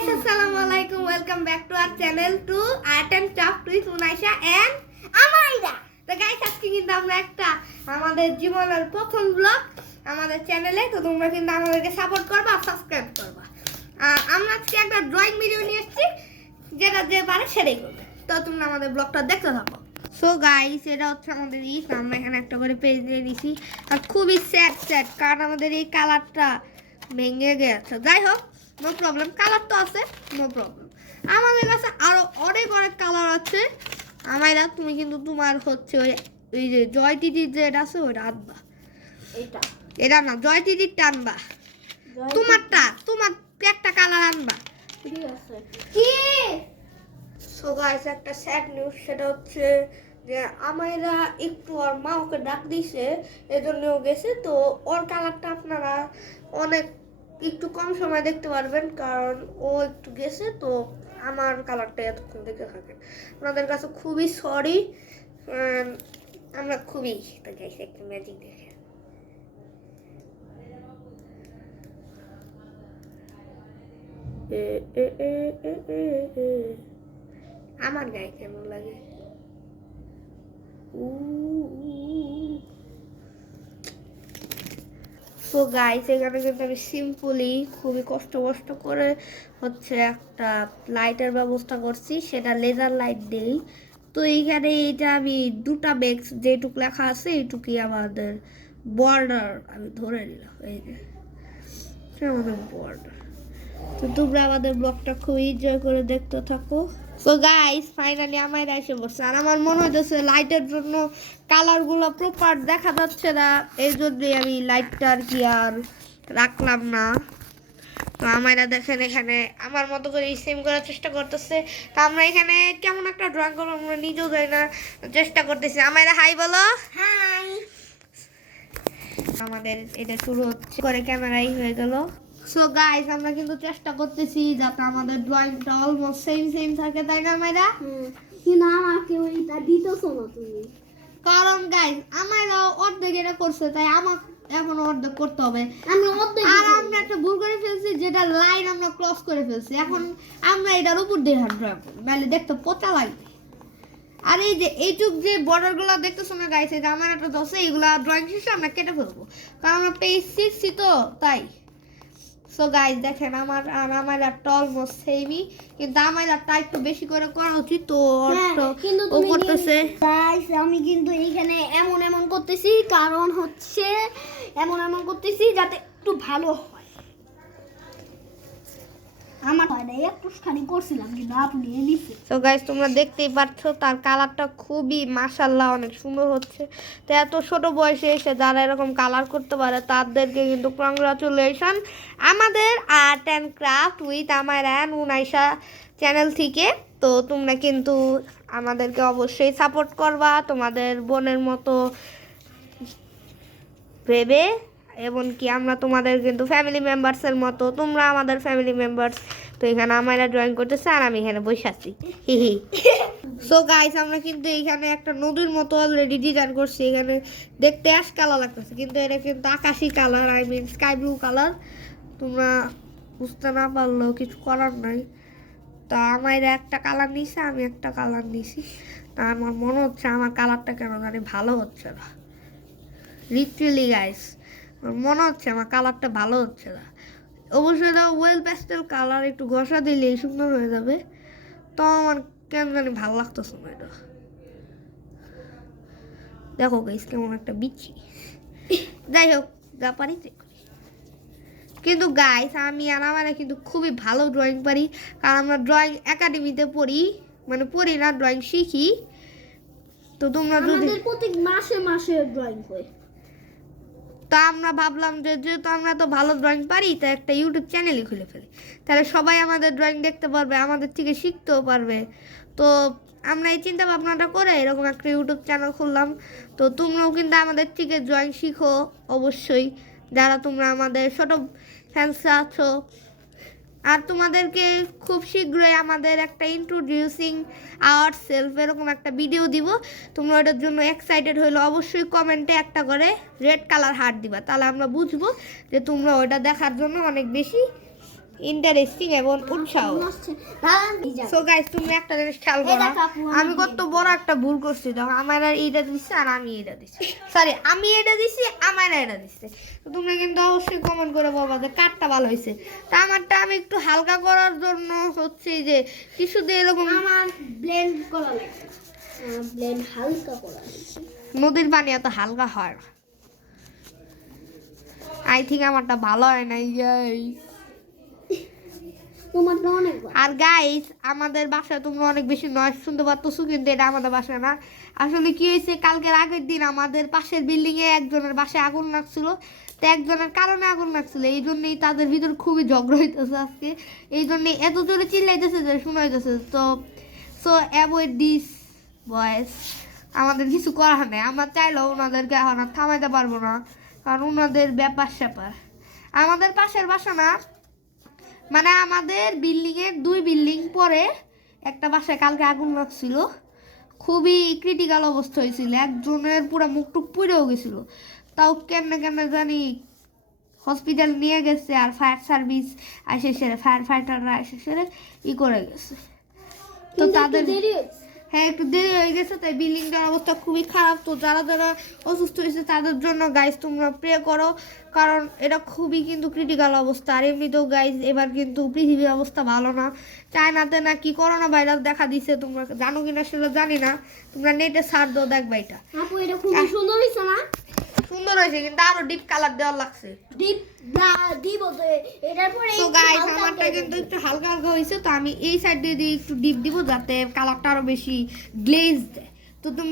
guys, assalamualaikum. Welcome back to our channel to Art and Craft with Unaisha and Amaira. তো guys আজকে কিন্তু আমরা একটা আমাদের জীবনের প্রথম ব্লগ আমাদের চ্যানেলে, তো তোমরা কিন্তু আমাদেরকে সাপোর্ট করবা আর সাবস্ক্রাইব করবা। আমরা আজকে একটা ড্রয়িং ভিডিও নিয়ে এসেছি, যেটা যে পারে সেটাই করবে। তো তোমরা আমাদের ব্লগটা দেখতে থাকো। সো গাইস, এটা হচ্ছে আমাদের আমরা এখানে একটা করে পেজ দিয়ে দিছি। আর খুবই স্যাড কারণ আমাদের এই কালারটা ভেঙে গেছে। যাই হোক, নো প্রবলেম, কালার তো আছে, নো প্রবলেম। আমাদের কাছে আরো অনেক কালার আছে। আমাইরা তুমি কিন্তু তোমার হচ্ছে ওই যে জয় টিটির যে এটা আছে ওইটা আনবা। এটা না, জয় টিটির টানবা, তোমারটা তোমার একটা কালার আনবা, ঠিক আছে? কি সো গাইস, একটা স্যাড নিউজ, সেটা হচ্ছে যে আমাইরা একটু ওর মা ওকে ডাক দিছে, এজন্য ও গেছে। তো ওর কালারটা আপনারা অনেক একটু কম সময় দেখতে পারবেন, কারণ ও একটু গেছে। তো আমার কালারটা এতক্ষণ দেখে থাকেন। আপনাদের কাছে খুবই সরি, আমরা খুবই গাইছে একটু ম্যাজিক দেখে। আমার গায়ে কেমন লাগে? সো গাইস, এখানে কিন্তু আমি সিম্পলি খুবই কষ্ট করে হচ্ছে একটা লাইটের ব্যবস্থা করছি, সেটা লেজার লাইট দেই। তো এইখানে এইটা আমি দুটা বেক্স যেটুক লেখা আছে এইটুকুই আমাদের বর্ডার আমি ধরে নিলাম। এই যে আমাদের বর্ডার। তো তোমরা আমাদের ব্লগটা খুব এনজয় করে দেখতে থাকো। সো গাইস, ফাইনালি আমার এসে বসছে। আর আমার মনে হচ্ছে লাইটের জন্য কালারগুলো প্রপার দেখা যাচ্ছে না, এই জন্যই আমি লাইটটা আর কি আর রাখলাম না। তো আমারা দেখেন এখানে আমার মতো করে সেম করার চেষ্টা করতেছে। তো আমরা এখানে কেমন একটা ড্রয়িং করবো আমরা নিজেও যাই না, চেষ্টা করতেছি। আমারা হাই বলো। হাই। আমাদের এটা শুরু হচ্ছে করে ক্যামেরাই হয়ে গেল। সো গাইস, আমরা কিন্তু চেষ্টা করতেছি যাতে আমাদের ড্রয়িংটা অলমোস্ট সেম থাকে, তাই না মাইরা? কিন্তু আমাকে ওইটা দিতেছো না তুমি, কারণ গাইস আমারা অর্ধেক এটা করছে, তাই আমাকে এখন অর্ধেক করতে হবে। আমরা একটা ভুল করে ফেলছি, যেটা লাইন আমরা ক্রস করে ফেলছি। এখন আমরা এটার উপর দিয়ে হাত ড্রয়িং করবো, নাহলে দেখতে পচা লাগবে। আর এই যে এইটুক যে বর্ডার গুলা দেখতেছো না গাইস, এই যে আমার একটা দশে এইগুলা ড্রয়িং শেষে আমরা কেটে ফেলবো, কারণ আমরা পেজ শিখছি তো তাই। সো গাইস দেখেন আমার একটা অলমোস্ট সেমই, কিন্তু আমার একটা একটু বেশি করে করা উচিত। তো কিন্তু ও করতেছে গাইস, আমি কিন্তু এইখানে এমন করতেছি, কারণ হচ্ছে এমন করতেছি যাতে একটু ভালো হয়। আমার হয় না, একটুখানি করছিলাম কিন্তু আপনি নিছে। সো গাইস, তোমরা দেখতেই পাচ্ছ তার কালারটা খুবই মাশাআল্লাহ অনেক সুন্দর হচ্ছে। তো এত ছোট বয়সে এসে যারা এরকম কালার করতে পারে তাদেরকে কিন্তু কংগ্রাচুলেশন আমাদের art and craft with Amaira and Unaisha channel থেকে। তো তোমরা কিন্তু আমাদেরকে অবশ্যই সাপোর্ট করবা তোমাদের বোনের মতো ভেবে, এমনকি আমরা তোমাদের কিন্তু ফ্যামিলি মেম্বার্সের মতো, তোমরা আমাদের ফ্যামিলি মেম্বার্স। তো এখানে আমরা ড্রয়িং করতেছে আর আমি এখানে বসে আছি, হি। সো গাইস, আমরা কিন্তু এখানে একটা নদীর মতো অলরেডি ডিজাইন করছি। এখানে দেখতে অ্যাশ কালার লাগতেছে, কিন্তু এটা কিন্তু আকাশি colour, I mean sky blue colour. তোমরা বুঝতে না পারলেও কিছু করার নাই। তা আমার একটা কালার নিছে, আমি একটা কালার নিছি। তা আমার মনে হচ্ছে আমার কালারটা কেন জানি ভালো হচ্ছে না, লিটারালি গাইস মনে হচ্ছে আমার কালারটা ভালো হচ্ছে না। অবশ্যই ওয়েল প্যাস্টেল কালার একটু ঘষা দিলেই সুন্দর হয়ে যাবে। তো আমার কেন জানি ভালো লাগতেছে না এটা। দেখো গাইস কেমন একটা বিচ্ছি। যাই হোক, যা পারি কিন্তু গাইস আমি আর আমরা কিন্তু খুবই ভালো ড্রয়িং পারি, কারণ আমরা ড্রয়িং একাডেমিতে পড়ি, মানে পড়ি না, ড্রয়িং শিখি। তো তোমরা যদি প্রতি মাসে ড্রয়িং হয়, তা আমরা ভাবলাম যে যেহেতু আমরা তো ভালো ড্রয়িং পারি, তা একটা ইউটিউব চ্যানেলই খুলে ফেলি, তাহলে সবাই আমাদের ড্রয়িং দেখতে পারবে, আমাদের থেকে শিখতেও পারবে। তো আমরা এই চিন্তা ভাবনাটা করে এরকম একটা ইউটিউব চ্যানেল খুললাম। তো তোমরাও কিন্তু আমাদের থেকে ড্রয়িং শিখো অবশ্যই, যারা তোমরা আমাদের ছোটো ফ্যান্স আছো। আর তোমাদেরকে খুব শীঘ্রই আমাদের একটা ইন্ট্রোডিউসিং আওয়ার সেলফ এরকম একটা ভিডিও দিব। তোমরা ওটার জন্য এক্সাইটেড হইলে অবশ্যই কমেন্টে একটা করে রেড কালার হার্ট দিবা, তাহলে আমরা বুঝবো যে তোমরা ওটা দেখার জন্য অনেক বেশি ইন্টারেস্টিং এবং উৎসাহ। সো গাইস তুমি একটা জিনিস খেয়াল করো, আমি কত বড় একটা ভুল করছি, তখন আমার আর এইটা দিচ্ছে আর আমি এটা দিচ্ছি, সরি আমি এটা দিচ্ছি আমার এটা দিচ্ছে। তো তোমরা কিন্তু অবশ্যই কমেন্ট করে বলবা যে কারটা ভালো হয়েছে। তা আমারটা আমি একটু হালকা করার জন্য হচ্ছে যে কিছু দিয়ে এরকম আমার ব্লেন্ড করা লাগে, ব্লেন্ড হালকা করা। নদীর পানি এত হালকা হয় না। আই থিঙ্ক আমারটা ভালো হয় নাই গাইস। তোমারটা অনেক ভালো। আর গাইস আমাদের বাসায় তোমরা অনেক বেশি নয়েজ শুনতে পারতেছো, কিন্তু এটা আমাদের বাসায় না। আসলে কি হয়েছে, কালকের আগের দিন আমাদের পাশের বিল্ডিং এ একজনের বাসায় আগুন লাগছিল। তো একজনের কারণে আগুন লাগছিল, এই জন্যই তাদের ভিতর খুবই ঝগড়া হইতেছে আজকে। এই জন্যই এত জোরে চিল্লাইতেছে যে শোনা হইতেছে। তো সো অ্যাভয়েড দিস বয়েস, আমাদের কিছু করার নেই। আমরা চাইলেও ওনাদেরকে এখন আর থামাইতে পারবো না, কারণ ওনাদের ব্যাপার স্যাপার। আমাদের পাশের বাসা না, মানে আমাদের বিল্ডিং এর 2 বিল্ডিং পরে একটা বাসায় কালকে আগুন লাগছিল। খুবই ক্রিটিক্যাল অবস্থা হয়েছিল, একজনের পুরো মুখটুক পুড়েও গেছিল। তাও কেমনে কেমনে জানি হসপিটাল নিয়ে গেছে, আর ফায়ার সার্ভিস এসে সেরে, ফায়ার ফাইটাররা এসে সেরে করে গেছে। তো তাদের হ্যাঁ একটু দেরি হয়ে গেছে, তাই বিল্ডিংটার অবস্থা খুবই খারাপ। তো যারা যারা অসুস্থ হয়েছে তাদের জন্য গাইজ তোমরা প্রে করো, কারণ এটা খুবই কিন্তু ক্রিটিক্যাল অবস্থা। আর এমনিতেও গাইজ এবার কিন্তু পৃথিবীর অবস্থা ভালো না। চায়নাতে নাকি করোনা ভাইরাস দেখা দিছে, তোমরা জানো কিনা সেটা জানি না। তোমরা নেটে সার্চ দাও, দেখবা এটা। আপু এটা খুব সুন্দর হইছে না? সুন্দর হয়েছে, কিন্তু আরো ডিপ কালার দেওয়া লাগছে। ডিপ দিব তো এটার পরে। তো গাইস আমারটা কিন্তু একটু হালকা হালকা হয়েছে, তো আমি এই সাইড দিয়ে একটু ডিপ দিব যাতে কালারটা আরো বেশি গ্লেজ দেয়। তো তোমরা